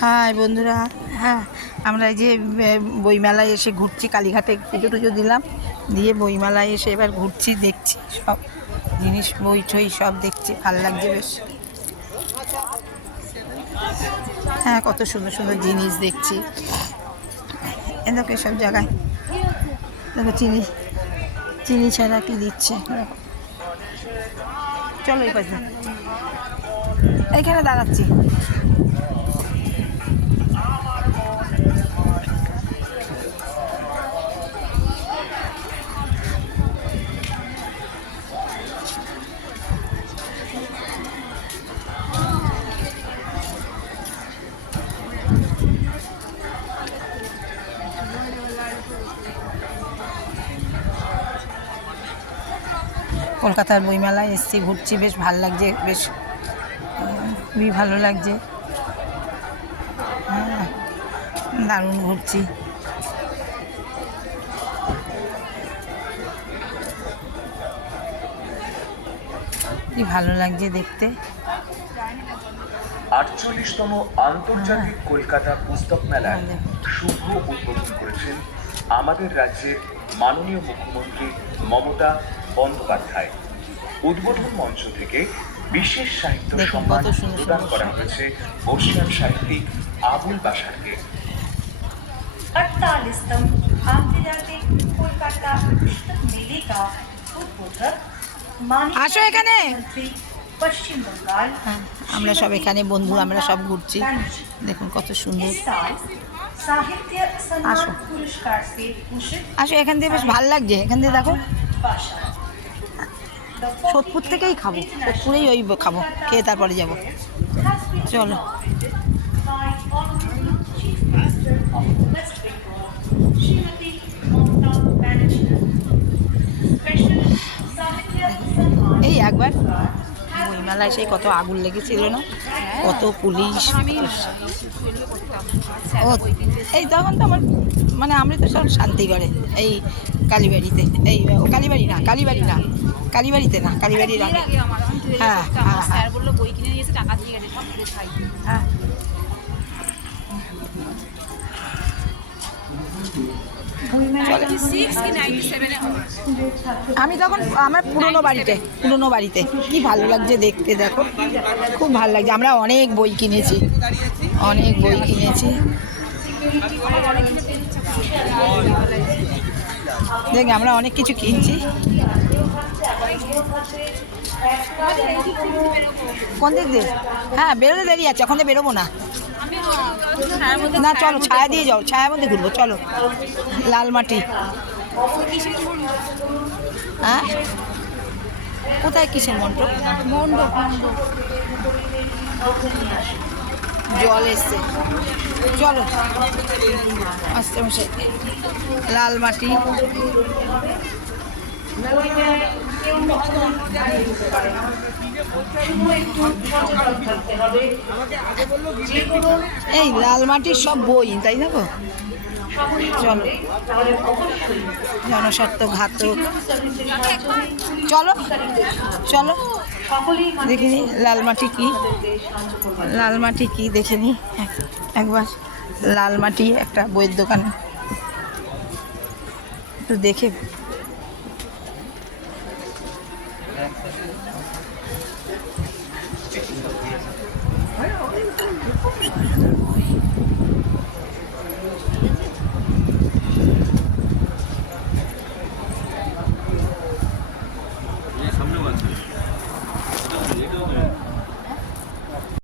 High বন্ধুরা হ্যাঁ আমরা এই যে বইমেলায় এসে ঘুরছি, কালীঘাটে পুজো টুজো দিলাম, দিয়ে বইমেলায় এসে এবার ঘুরছি, দেখছি সব জিনিস, বই টই সব দেখছি, ভালো লাগছে বেশ। হ্যাঁ কত সুন্দর সুন্দর জিনিস দেখছি। এ সব জায়গায়, দেখো চিনি চিনি ছাড়া কি দিচ্ছে? চলো এই পাশে। এইখানে দাঁড়াচ্ছি। কলকাতার বইমেলায় এসছি ঘুরছি বেশ ভালো লাগছে বেশ খুবই ভালো লাগছে। হ্যাঁ দারুণ ঘুরছি। কি ভালো লাগছে দেখতে। আটচল্লিশতম আন্তর্জাতিক কলকাতা পুস্তক মেলার শুভ উদ্বোধন করেছেন আমাদের রাজ্যের মাননীয় মুখ্যমন্ত্রী মমতা বন্দ্যোপাধ্যায় উদ্বোধন মঞ্চ থেকে বিশেষ সাহিত্য দেখুন সম্মান কত সুন্দর প্রদান সুন্দর করা সব। হয়েছে বর্ষিয়ান সাহিত্যিক আবুল বাসারকে अड़तालीसतम आंतर्जातिक कोलकाता पुस्तक मेले का उद्बोधक माननीय আসো এখানে। मुख्यमंत्री पश्चिम बंगाल হ্যাঁ আমরা সব এখানে বন্ধু আমরা সব ঘুরছি দেখুন কত সুন্দর इस साल साहित्य सम्मान आशो। पुरस्कार से भूषित আসো এখান দিয়ে বেশ ভালো লাগছে এখান দিয়ে দেখো भाषा সোদপুর থেকেই খাব। সোদপুরেই ওই খাব খেয়ে তারপরে যাব। চলো। বইমেলায় সেই কত আগুন লেগেছিল না? কত পুলিশ ও এই তখন তো আমার মানে আমরা তো সব শান্তিগড়ে এই কালীবাড়িতে এই কালীবাড়ি না কালীবাড়ি না কালীবাড়িতে না কালীবাড়ির আগে হ্যাঁ হ্যাঁ হ্যাঁ স্যার বলল বই কিনে নিয়েছে টাকা দিয়ে গেছে সব পুরো খাই হ্যাঁ। আমি তখন আমার পুরনো বাড়িতে পুরনো বাড়িতে কি ভালো লাগছে দেখতে দেখো। খুব ভালো লাগছে। আমরা অনেক বই কিনেছি। অনেক বই কিনেছি। দেখ আমরা অনেক কিছু কিনছি। কোন দিক দিয়ে? হ্যাঁ বেরোতে দেরি আছে এখন বেরোবো না। না, চলো, ছায়া দিয়ে যাও ছায়ার মধ্যে ঘুরবো, চলো। লাল মাটি। হ্যাঁ? কোথায় কিসের মণ্ডপ জল এসছে। চলো। আস্তে মশাই লাল মাটি। এই লাল মাটির সব বই, তাই না গো? চলো। জনস্বার্থ ঘাতক। চলো চলো। দেখিনি লাল মাটি কি? লাল মাটি কি? দেখে নি। একবার লাল মাটি একটা বইয়ের দোকানে। একটু দেখে